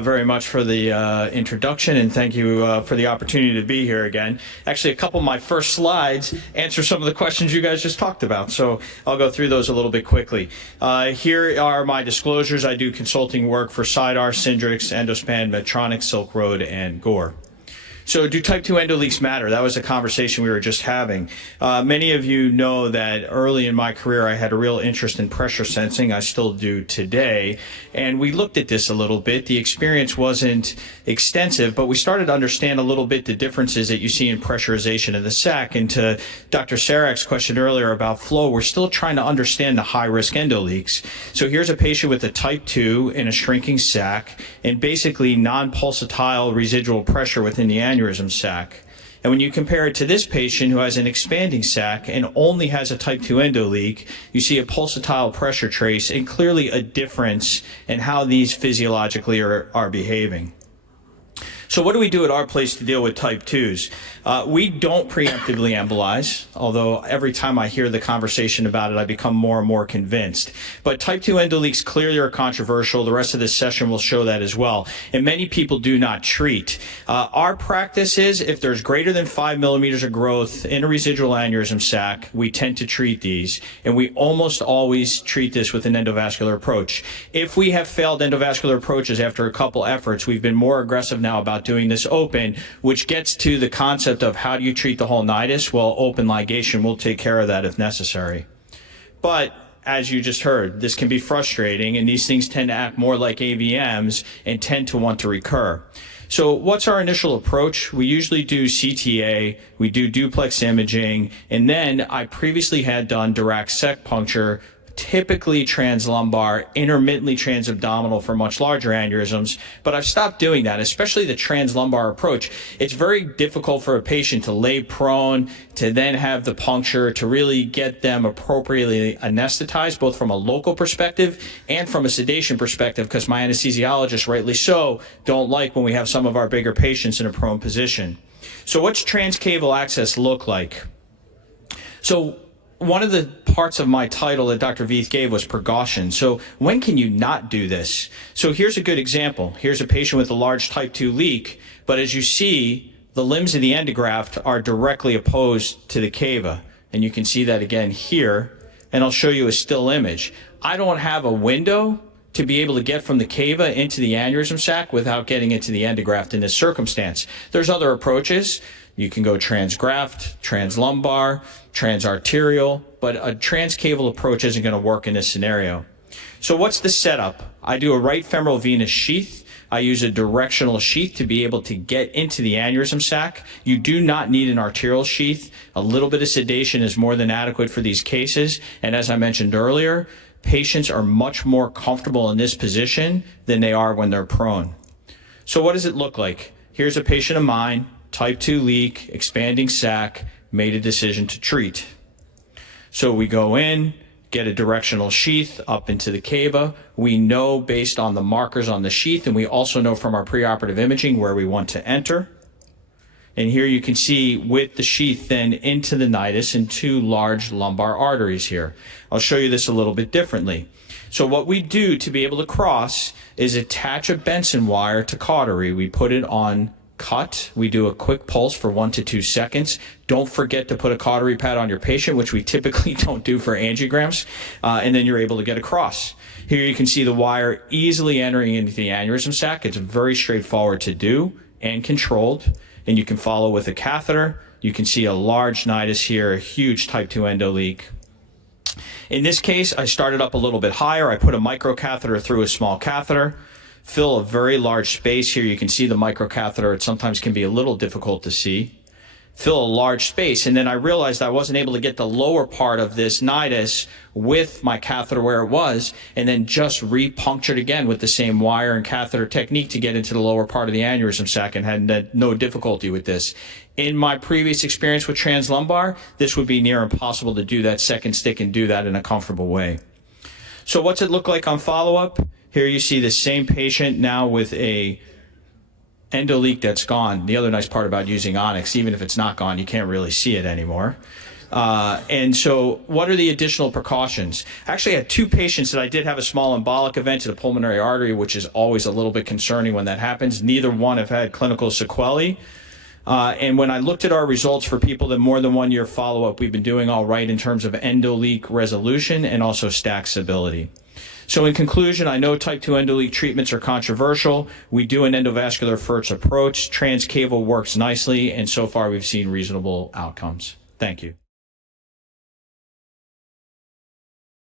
Very much for the introduction, and thank you for the opportunity to be here again. Actually, a couple of my first slides answer some of the questions you guys just talked about, so I'll go through those a little bit quickly. Here are my disclosures. I do consulting work for SIDAR, Syndrix, Endospan, Medtronic, Silk Road, and Gore. So do type 2 endoleaks matter? That was a conversation we were just having. Many of you know that early in my career I had a real interest in pressure sensing. I still do today. And we looked at this a little bit. The experience wasn't extensive, but we started to understand a little bit the differences that you see in pressurization of the sac. And to Dr. Sarek's question earlier about flow, we're still trying to understand the high-risk endoleaks. So here's a patient with a type 2 in a shrinking sac and basically non-pulsatile residual pressure within the aneurysm sac. And when you compare it to this patient who has an expanding sac and only has a type 2 endoleak, you see a pulsatile pressure trace and clearly a difference in how these physiologically are behaving. So what do we do at our place to deal with type 2s? We don't preemptively embolize, although every time I hear the conversation about it, I become more and more convinced. But type 2 endoleaks clearly are controversial. The rest of this session will show that as well. And many people do not treat. Our practice is if there's greater than 5 millimeters of growth in a residual aneurysm sac, we tend to treat these. And we almost always treat this with an endovascular approach. If we have failed endovascular approaches after a couple efforts, we've been more aggressive now about doing this open, which gets to the concept of how do you treat the whole nidus? Well, open ligation will take care of that if necessary. But as you just heard, this can be frustrating, and these things tend to act more like AVMs and tend to want to recur. So what's our initial approach? We usually do CTA, we do duplex imaging, and then I previously had done Dirac sec puncture, typically translumbar, intermittently transabdominal for much larger aneurysms, but I've stopped doing that, especially the translumbar approach. It's very difficult for a patient to lay prone, to then have the puncture, to really get them appropriately anesthetized, both from a local perspective and from a sedation perspective, because my anesthesiologists, rightly so, don't like when we have some of our bigger patients in a prone position. So what's transcaval access look like? So one of the parts of my title that Dr. Veith gave was precaution. So when can you not do this? So here's a good example. Here's a patient with a large type 2 leak, but as you see, the limbs of the endograft are directly opposed to the cava. And you can see that again here, and I'll show you a still image. I don't have a window to be able to get from the cava into the aneurysm sac without getting into the endograft in this circumstance. There's other approaches. You can go transgraft, translumbar, transarterial, but a transcaval approach isn't going to work in this scenario. So what's the setup? I do a right femoral venous sheath. I use a directional sheath to be able to get into the aneurysm sac. You do not need an arterial sheath. A little bit of sedation is more than adequate for these cases. And as I mentioned earlier, patients are much more comfortable in this position than they are when they're prone. So what does it look like? Here's a patient of mine, type 2 leak, expanding sac, made a decision to treat. So we go in, get a directional sheath up into the cava. We know based on the markers on the sheath, and we also know from our preoperative imaging where we want to enter. And here you can see with the sheath then into the nidus and 2 large lumbar arteries here. I'll show you this a little bit differently. So what we do to be able to cross is attach a Benson wire to cautery. We put it on cut. We do a quick pulse for 1 to 2 seconds. Don't forget to put a cautery pad on your patient, which we typically don't do for angiograms, and then you're able to get across. Here you can see the wire easily entering into the aneurysm sac. It's very straightforward to do and controlled, and you can follow with a catheter. You can see a large nidus here, a huge type 2 endoleak. In this case, I started up a little bit higher. I put a microcatheter through a small catheter. Fill a very large space here. You can see the microcatheter. It sometimes can be a little difficult to see. Fill a large space, and then I realized I wasn't able to get the lower part of this nidus with my catheter where it was, and then just re-punctured again with the same wire and catheter technique to get into the lower part of the aneurysm sac, and had no difficulty with this. In my previous experience with translumbar, this would be near impossible to do that second stick and do that in a comfortable way. So what's it look like on follow-up? Here you see the same patient now with a endoleak that's gone. The other nice part about using Onyx, even if it's not gone, you can't really see it anymore. And so what are the additional precautions? Actually, I had 2 patients that I did have a small embolic event to the pulmonary artery, which is always a little bit concerning when that happens. Neither one have had clinical sequelae. And when I looked at our results for people that more than 1 year follow-up, we've been doing all right in terms of endoleak resolution and also stack stability. So in conclusion, I know type 2 endoleak treatments are controversial. We do an endovascular FERTS approach. Transcaval works nicely, and so far we've seen reasonable outcomes. Thank you.